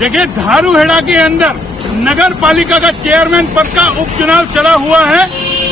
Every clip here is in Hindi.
देखिए, धारूहेड़ा के अंदर नगर पालिका का चेयरमैन पद का उपचुनाव चला हुआ है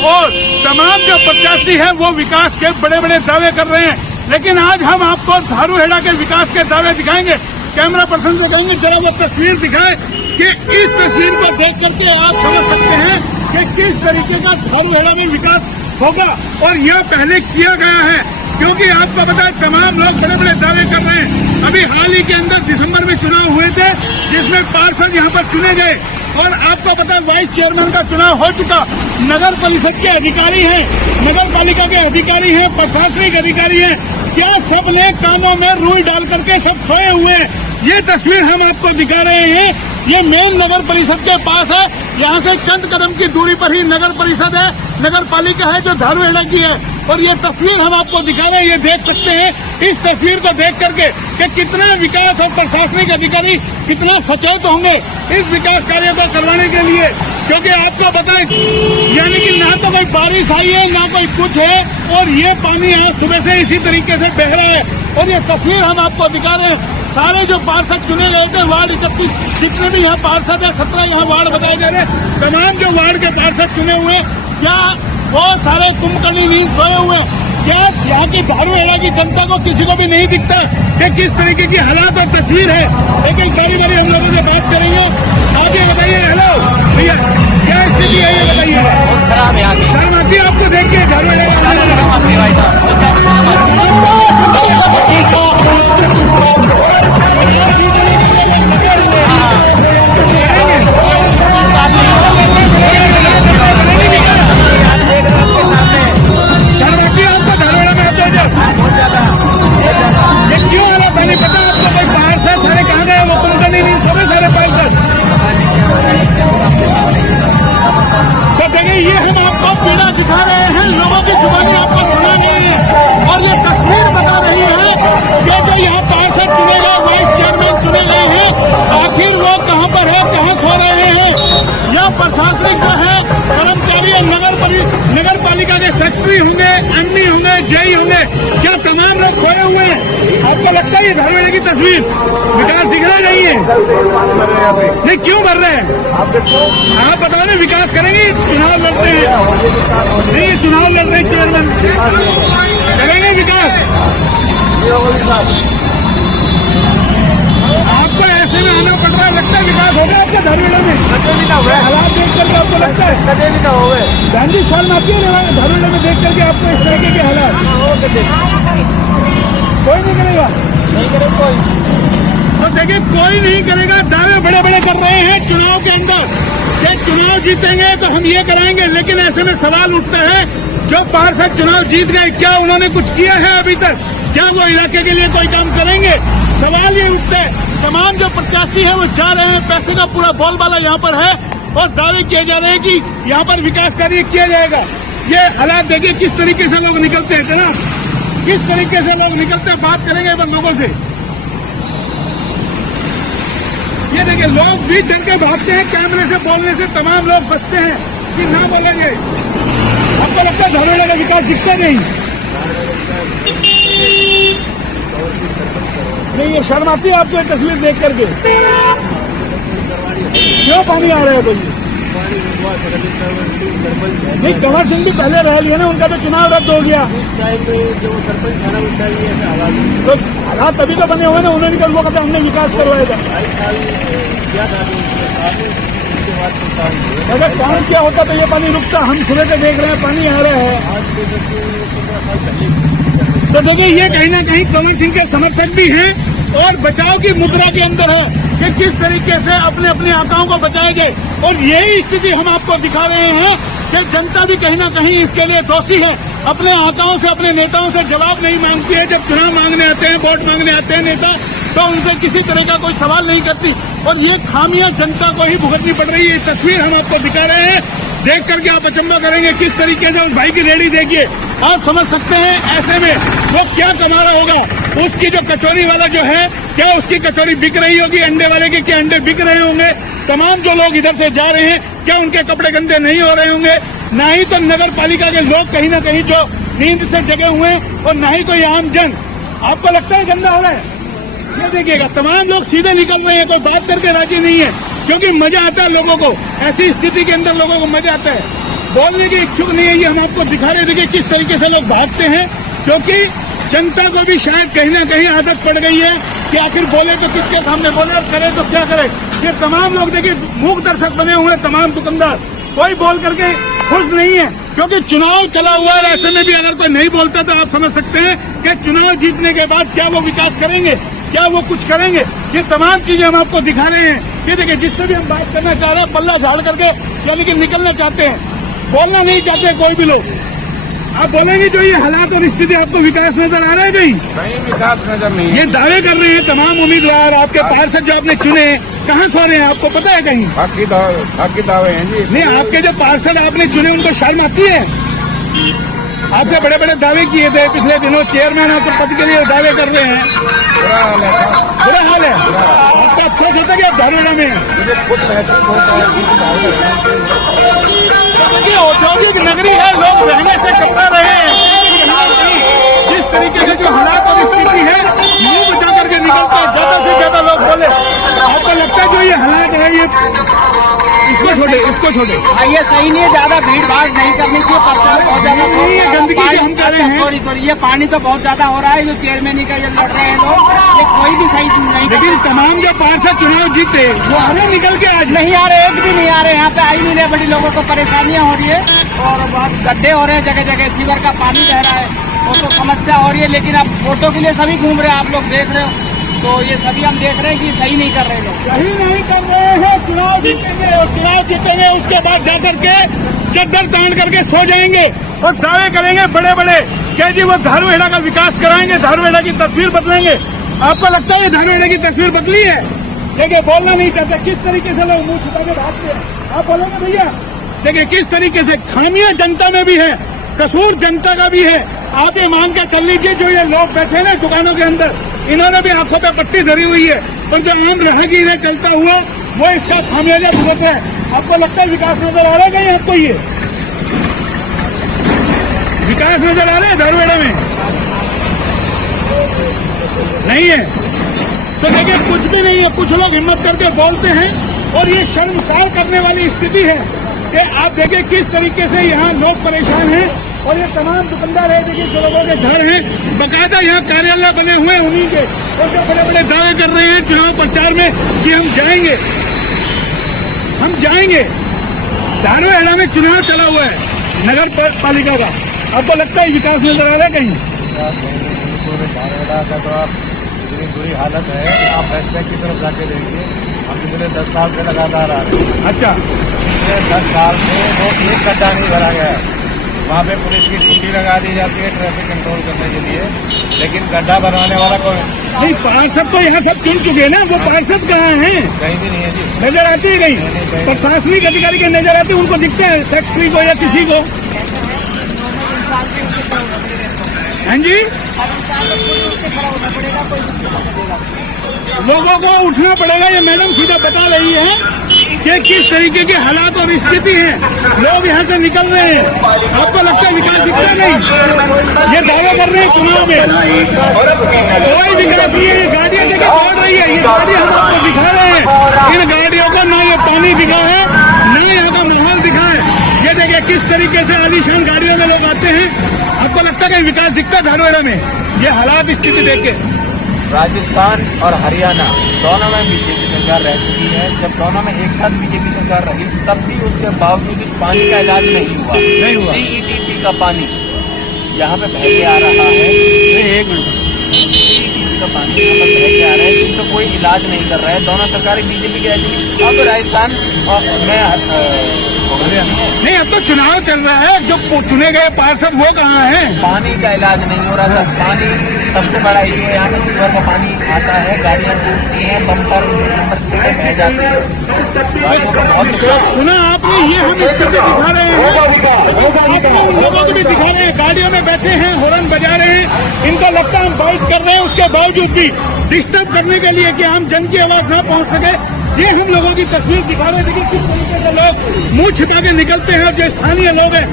और तमाम जो प्रत्याशी हैं वो विकास के बड़े बड़े दावे कर रहे हैं। लेकिन आज हम आपको धारूहेड़ा के विकास के दावे दिखाएंगे। कैमरा पर्सन से कहेंगे जरा वो तस्वीर दिखाए कि इस तस्वीर को देख करके आप समझ सकते हैं कि किस तरीके का धारूहेड़ा में विकास होगा। और यह पहले किया गया है, क्योंकि आपको पता है तमाम लोग बड़े बड़े दावे कर रहे हैं। अभी हाल ही के अंदर दिसंबर में चुनाव हुए थे जिसमें पार्षद यहाँ पर चुने गए और आपको पता है वाइस चेयरमैन का चुनाव हो चुका। नगर परिषद के अधिकारी हैं, नगर पालिका के अधिकारी हैं, प्रशासनिक अधिकारी हैं, क्या सबने कानों में रुई डाल करके सब सोए हुए हैं। ये तस्वीर हम आपको दिखा रहे हैं। ये मेन नगर परिषद के पास है, यहाँ से चंद कदम की दूरी पर ही नगर परिषद है, नगर पालिका है जो धारूहेड़ा की है। और ये तस्वीर हम आपको दिखा रहे हैं, ये देख सकते हैं इस तस्वीर को देख करके कि कितना विकास और प्रशासनिक अधिकारी कितना सचेत होंगे इस विकास कार्य को करवाने के लिए। क्योंकि आपको बताएं, यानी कि ना तो कोई बारिश आई है ना कोई कुछ है और ये पानी आज सुबह से इसी तरीके से बह रहा है। और ये तस्वीर हम आपको दिखा रहे हैं। सारे जो पार्षद चुने गए थे वार्ड 31 जितने भी यहाँ पार्षद है, 17 यहाँ वार्ड बताए जा रहे हैं, तमाम जो वार्ड के पार्षद चुने हुए क्या वो सारे कुंभकर्णी नींद सोए हुए। क्या यहाँ की धारूहेड़ा की जनता को किसी को भी नहीं दिखता कि किस तरीके की हालात और तस्वीर है। लेकिन बारी बारी हम लोगों से बात करेंगे। आप ये बताइए, हेलो भैया, क्या स्थिति है ये बताइए। बहुत खराब है, शर्म आती है आपको देख के धारूहेड़ा दिखा रहे हैं, लोगों की जुबानी आपको सुना नहीं है। और ये तस्वीर बता रही है कि जो यहाँ पार्षद चुने गए, वाइस चेयरमैन चुने गए हैं, आखिर वो कहाँ पर है, कहाँ सो रहे हैं। यह प्रशासनिक जो है कर्मचारी और नगर पालिका के सेक्रेटरी होंगे, एमडी होंगे, जेई होंगे, क्या तमाम लोग सोए हुए हैं। आपको लगता है ये धारूहेड़ा की तस्वीर विकास दिख रहा नहीं है? नहीं, क्यों भर रहे हैं आप बताओ ना। विकास करेंगे, चुनाव लड़ते हैं, नहीं चुनाव लड़ रहे चेयरमैन, करेंगे विकास। आपको ऐसे में आना पड़ रहा है, लगता है विकास होगा आपके धारूहेड़ा में? हालात देख करके आपको लगता है कभी ना होगा? गांधी शर्म आती है धारूहेड़ा में देख करके आपको इस तरीके के हालात? कोई नहीं करेगा, नहीं करेगा कोई। तो देखिए, कोई नहीं करेगा। दावे बड़े बड़े कर रहे हैं चुनाव के अंदर कि चुनाव जीतेंगे तो हम ये कराएंगे। लेकिन ऐसे में सवाल उठता है, जो पार्षद चुनाव जीत गए क्या उन्होंने कुछ किया है अभी तक? क्या वो इलाके के लिए कोई काम करेंगे? सवाल ये उठता है। तमाम जो प्रत्याशी हैं वो जा रहे हैं, पैसे का पूरा बोलबाला यहाँ पर है और दावे किए जा रहे हैं कि यहाँ पर विकास कार्य किया जाएगा। ये हालात देखिए किस तरीके से लोग निकलते हैं ना, किस तरीके से लोग निकलते हैं। बात करेंगे एक बार लोगों से। ये देखिए, लोग भी डर के भागते हैं, कैमरे से बोलने से तमाम लोग बचते हैं कि ना बोलेंगे। आपको लगता है धारूहेड़ा का विकास दिखता नहीं? नहीं, ये शर्म आती है आपको तस्वीर देख करके? क्यों पानी आ रहा है भाई? नहीं, कंवर सिंह भी पहले रह लिए ना, उनका तो चुनाव रद्द हो गया। तो हालात तभी तो बने हुए ना, उन्होंने कल वो कहते हमने विकास करवाया था। अगर काम क्या होता तो ये पानी रुकता। हम सुबह से देख रहे हैं पानी आ रहा है। तो देखिए, ये कहीं ना कहीं कंवर सिंह के समर्थक भी हैं और बचाव की मुद्रा के अंदर है कि किस तरीके से अपने अपने आकाओं को बचाए गए। और यही स्थिति हम आपको दिखा रहे हैं कि जनता भी कहीं ना कहीं इसके लिए दोषी है। अपने आकाओं से, अपने नेताओं से जवाब नहीं मांगती है। जब चुनाव मांगने आते हैं, वोट मांगने आते हैं नेता, तो उनसे किसी तरह का कोई सवाल नहीं करती। और ये खामियां जनता को ही भुगतनी पड़ रही है। ये तस्वीर हम आपको दिखा रहे हैं, देख करके आप अचंभा करेंगे किस तरीके से उस भाई की रेडी देखिए। आप समझ सकते हैं ऐसे में वो क्या कमा रहा होगा। उसकी जो कचौरी वाला जो है, क्या उसकी कचौरी बिक रही होगी? अंडे वाले के क्या अंडे बिक रहे होंगे? तमाम जो लोग इधर से जा रहे हैं, क्या उनके कपड़े गंदे नहीं हो रहे होंगे? ना ही तो नगर पालिका के लोग कहीं ना कहीं जो नींद से जगे हुए हैं और ना ही कोई आम जन। आपको लगता है गंदा हो रहा है? ये देखिएगा तमाम लोग सीधे निकल रहे हैं, कोई बात करके राजी नहीं है, क्योंकि मजा आता है लोगों को, ऐसी स्थिति के अंदर लोगों को मजा आता है, बोलने की इच्छुक नहीं है। ये हम आपको दिखा रहे थे कि किस तरीके से लोग भागते हैं, क्योंकि जनता को भी शायद कहीं ना कहीं आदत पड़ गई है कि आखिर बोले तो किसके सामने बोले और करे तो क्या करे। ये तमाम लोग देखिए मूक दर्शक बने हुए हैं, तमाम दुकानदार, कोई बोल करके खुश नहीं है, क्योंकि चुनाव चला हुआ है। ऐसे में भी अगर कोई नहीं बोलता तो आप समझ सकते हैं कि चुनाव जीतने के बाद क्या वो विकास करेंगे, क्या वो कुछ करेंगे। ये तमाम चीजें हम आपको दिखा रहे हैं। ये देखिए जिससे भी हम बात करना चाह रहे हैं पल्ला झाड़ करके यानी कि निकलना चाहते हैं, बोलना नहीं चाहते कोई भी लोग। आप बोलेंगे जो ये हालात और स्थिति आपको विकास नजर आ रहा है? कहीं विकास नजर नहीं है। ये दावे कर रहे हैं तमाम उम्मीदवार, आपके पार्षद जो आपने चुने, कहाँ सो रहे हैं आपको पता है? कहीं आपके दावे हैं जी। नहीं, आपके जो पार्षद आपने चुने उनको शर्म आती है? आपने बड़े बड़े दावे किए थे पिछले दिनों, चेयरमैन आपके पद के लिए दावे कर रहे हैं। बुरा हाल है। आपका अच्छा होता है कि आप धारोड़ा में औद्योगिक नगरी है, लोग रहने से कतरा रहे हैं। जिस तरीके से जो हालात और स्थिति है मुंह बचा करके निकलते हैं, ज्यादा से ज्यादा लोग बोले। आपको लगता है जो ये हालात है ये इसको छोड़े ये सही नहीं है, ज्यादा भीड़ भाड़ नहीं करनी चाहिए, प्रचार बहुत ज्यादा नहीं है, गंदगी भी हम कर रहे हैं। सॉरी ये पानी तो बहुत ज्यादा हो रहा है, जो चेयरमैन का ये लड़ रहे हैं लोग, ये कोई भी सही नहीं। लेकिन तमाम जो पार्षद चुनाव जीते वो हमें निकल के आज नहीं आ रहे, एक भी नहीं आ रहे, यहाँ पे आ ही नहीं रहे। बड़ी लोगों को परेशानियां हो रही है और बहुत गड्ढे हो रहे हैं, जगह जगह सीवर का पानी बह रहा है, वो तो समस्या हो रही है। लेकिन अब वोटों के लिए सभी घूम रहे हैं, आप लोग देख रहे हो, तो ये सभी हम देख रहे हैं कि सही नहीं कर रहे लोग, सही नहीं कर रहे हैं। चुनाव जीतेंगे और चुनाव जीतेंगे उसके बाद जाकर के चद्दर तान करके सो जाएंगे और दावे करेंगे बड़े बड़े क्या जी वो धारवेड़ा का विकास कराएंगे, धारवेड़ा की तस्वीर बदलेंगे। आपको लगता है धारवेड़ा की तस्वीर बदली है? देखिए बोलना नहीं चाहते, किस तरीके से लोग मुंह छुपा के भागते हैं। आप बोलेंगे भैया देखिए किस तरीके से खामियां जनता में भी है, कसूर जनता का भी है। आप ये मान कर चल लीजिए जो ये लोग बैठे ना दुकानों के अंदर, इन्होंने भी आंखों पे पट्टी धरी हुई है और जो आम राहगीर है चलता हुआ वो इसका खामियाजा भुगत है। आपको लगता है विकास नजर आ रहा है कहीं आपको? ये विकास नजर आ रहा है धारवेड़ा में? नहीं है। तो देखिए कुछ भी नहीं है, कुछ लोग हिम्मत करके बोलते हैं और ये शर्मसार करने वाली स्थिति है कि आप देखिए किस तरीके से यहाँ लोग परेशान हैं और ये तमाम दुकानदार है देखिए जो लोगों के घर हैं, बकायदा यहाँ कार्यालय बने हुए हैं उन्हीं के, और जो बड़े बड़े दावे कर रहे हैं चुनाव प्रचार में कि हम जाएंगे। धारवेड़ा में चुनाव चला हुआ है नगर पालिका का, आपको लगता है विकास नजर आ रहा है कहीं? धारवेड़ा का तो आप इतनी बुरी हालत है, आप बैकपैक की तरफ जाके देखिए, हम पिछले 10 साल से लगातार आ रहे हैं। अच्छा, पिछले 10 साल में वो एक गड्ढा नहीं भरा गया है। वहाँ पे पुलिस की ड्यूटी लगा दी जाती है ट्रैफिक कंट्रोल करने के लिए, लेकिन गड्ढा बनवाने वाला कोई नहीं। पार्षद तो यहाँ सब चुन चुके हैं ना, वो पार्षद कहाँ हैं? कहीं भी नहीं है जी, नजर आती है कहीं? प्रशासनिक अधिकारी के नजर आती है, उनको दिखते हैं फैक्ट्री को या किसी को? हाँ जी, लोगों को उठना पड़ेगा। ये मैडम सीधा बता रही है कि किस तरीके के हालात और स्थिति है, लोग यहाँ से निकल रहे हैं। आपको लगता है विकास दिखता नहीं? ये दावा कर रहे हैं चुनाव में कोई विकास नहीं है। ये गाड़ियाँ देखिए दौड़ रही है, ये गाड़ी हम आपको दिखा रहे हैं। इन गाड़ियों को ना ये पानी दिखा है ना यहाँ का माहौल दिखा है। ये देखिए किस तरीके से आलीशान गाड़ियों में लोग आते हैं। आपको लगता है कि विकास दिखता है धारवेड़ा में? ये हालात स्थिति देख के राजस्थान और हरियाणा दोनों में बीजेपी सरकार रह चुकी है। जब दोनों में एक साथ बीजेपी सरकार रही तब भी उसके बावजूद इस पानी का इलाज नहीं हुआ। CETP का पानी यहाँ पे बह के आ रहा है, एक मिनट, CETP का पानी यहाँ पर बह के आ रहा है, जिसका कोई इलाज नहीं कर रहा है। दोनों सरकारें बीजेपी की रहती। अब राजस्थान में नहीं, अब तो चुनाव चल रहा है, जो चुने गए पार्षद वो कहाँ हैं? पानी का इलाज नहीं हो रहा था। पानी सबसे बड़ा इशू है, यहाँ पे सीवर का पानी आता है, गाड़ियाँ टूटती हैं, बम्पर बह जाती है, बहुत नुकसान। सुना आपने? ये हम स्थिति दिखा रहे हैं, लोगों को भी दिखा रहे हैं, गाड़ियों में बैठे हैं, हॉर्न बजा रहे हैं, इनको लगता है हम बाइट कर रहे हैं, उसके बावजूद भी डिस्टर्ब करने के लिए कि आम जन की आवाज ना पहुंच सके, ये हम लोगों की तस्वीर दिखा रहे थे कि किस तरीके से लोग मुंह छिपा के निकलते हैं। और जो स्थानीय लोग हैं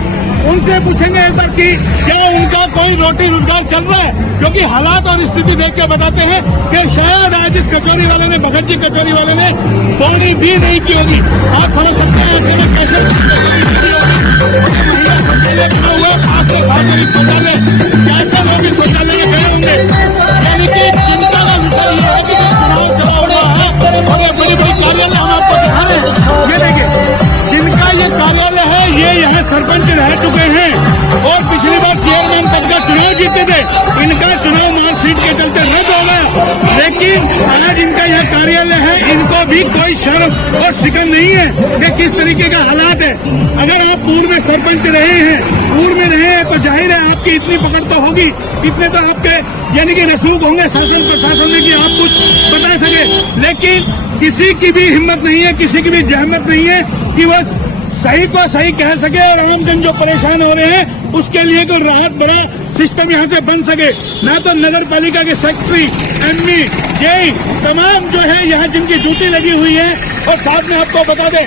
उनसे पूछेंगे एक बार कि क्या उनका कोई रोटी रोजगार चल रहा है, क्योंकि हालात और स्थिति देख के बताते हैं कि शायद आज इस कचौरी वाले ने, भगत जी कचौरी वाले ने बोनी भी नहीं की होगी। आप समझ सकते हैं ऐसे में कैसे हुआ 5 से 7 शौचालय, कैसे लोग इस शौचालय में गए होंगे। यानी कि चिंता का विषय यह है कि चुनाव चला हुआ है और ये बड़ी बड़ी कार्यालय हम आपको दिखा रहे हैं। ये देखिए जिनका ये कार्यालय है ये यहाँ सरपंच रह चुके हैं और पिछली बार चेयरमैन पद का चुनाव जीते थे। इनका चुनाव मार्कशीट के चलते रद्द हो गया, लेकिन आज इनका यह कार्यालय है, इनको भी कोई शर्म और शिकन नहीं है कि किस तरीके का हालात है। अगर आप पूर्व में सरपंच रहे हैं, पूर्व में रहे हैं, तो जाहिर है आपकी इतनी पकड़ तो होगी, इतने तो आपके यानी कि रसूख होंगे शासन प्रशासन में कि आप कुछ बता सके। लेकिन किसी की भी हिम्मत नहीं है, किसी की भी जहमत नहीं है कि वह सही को सही कह सके और आमजन जो परेशान हो रहे हैं उसके लिए कोई राहत बड़ा सिस्टम यहाँ से बन सके। ना तो नगर पालिका के सेक्रेटरी, एमपी, जेई तमाम जो है यहाँ जिनकी ड्यूटी लगी हुई है, और साथ में आपको बता दें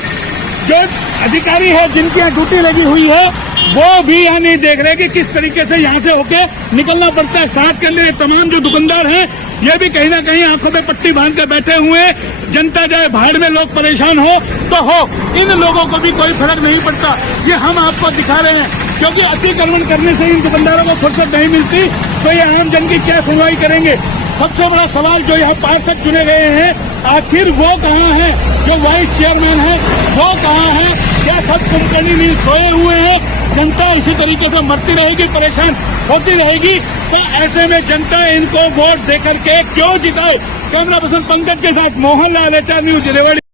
जो अधिकारी है जिनकी यहाँ ड्यूटी लगी हुई है वो भी यहाँ नहीं देख रहे कि किस तरीके से यहाँ से होके निकलना पड़ता है। साथ के लिए तमाम जो दुकानदार हैं ये भी कहीं ना कहीं आंखों पे पट्टी बांध के बैठे हुए। जनता जाए भाड़ में, लोग परेशान हो तो हो, इन लोगों को भी कोई फर्क नहीं पड़ता। ये हम आपको दिखा रहे हैं क्योंकि अतिक्रमण करने से इन दुकानदारों को फुर्सत नहीं मिलती, तो ये आम जन की क्या सुनवाई करेंगे। सबसे बड़ा सवाल जो यहाँ पार्षद चुने गए हैं, आखिर वो कहाँ है, जो वाइस चेयरमैन है वो कहाँ है? क्या सब कुंभकर्णी नींद सोए हुए हैं? जनता इसी तरीके से मरती रहेगी, परेशान होती रहेगी, तो ऐसे में जनता इनको वोट देकर के क्यों जिताए। कैमरा पर्सन पंकज के साथ मोहन लाल, HR न्यूज, रेवाड़ी।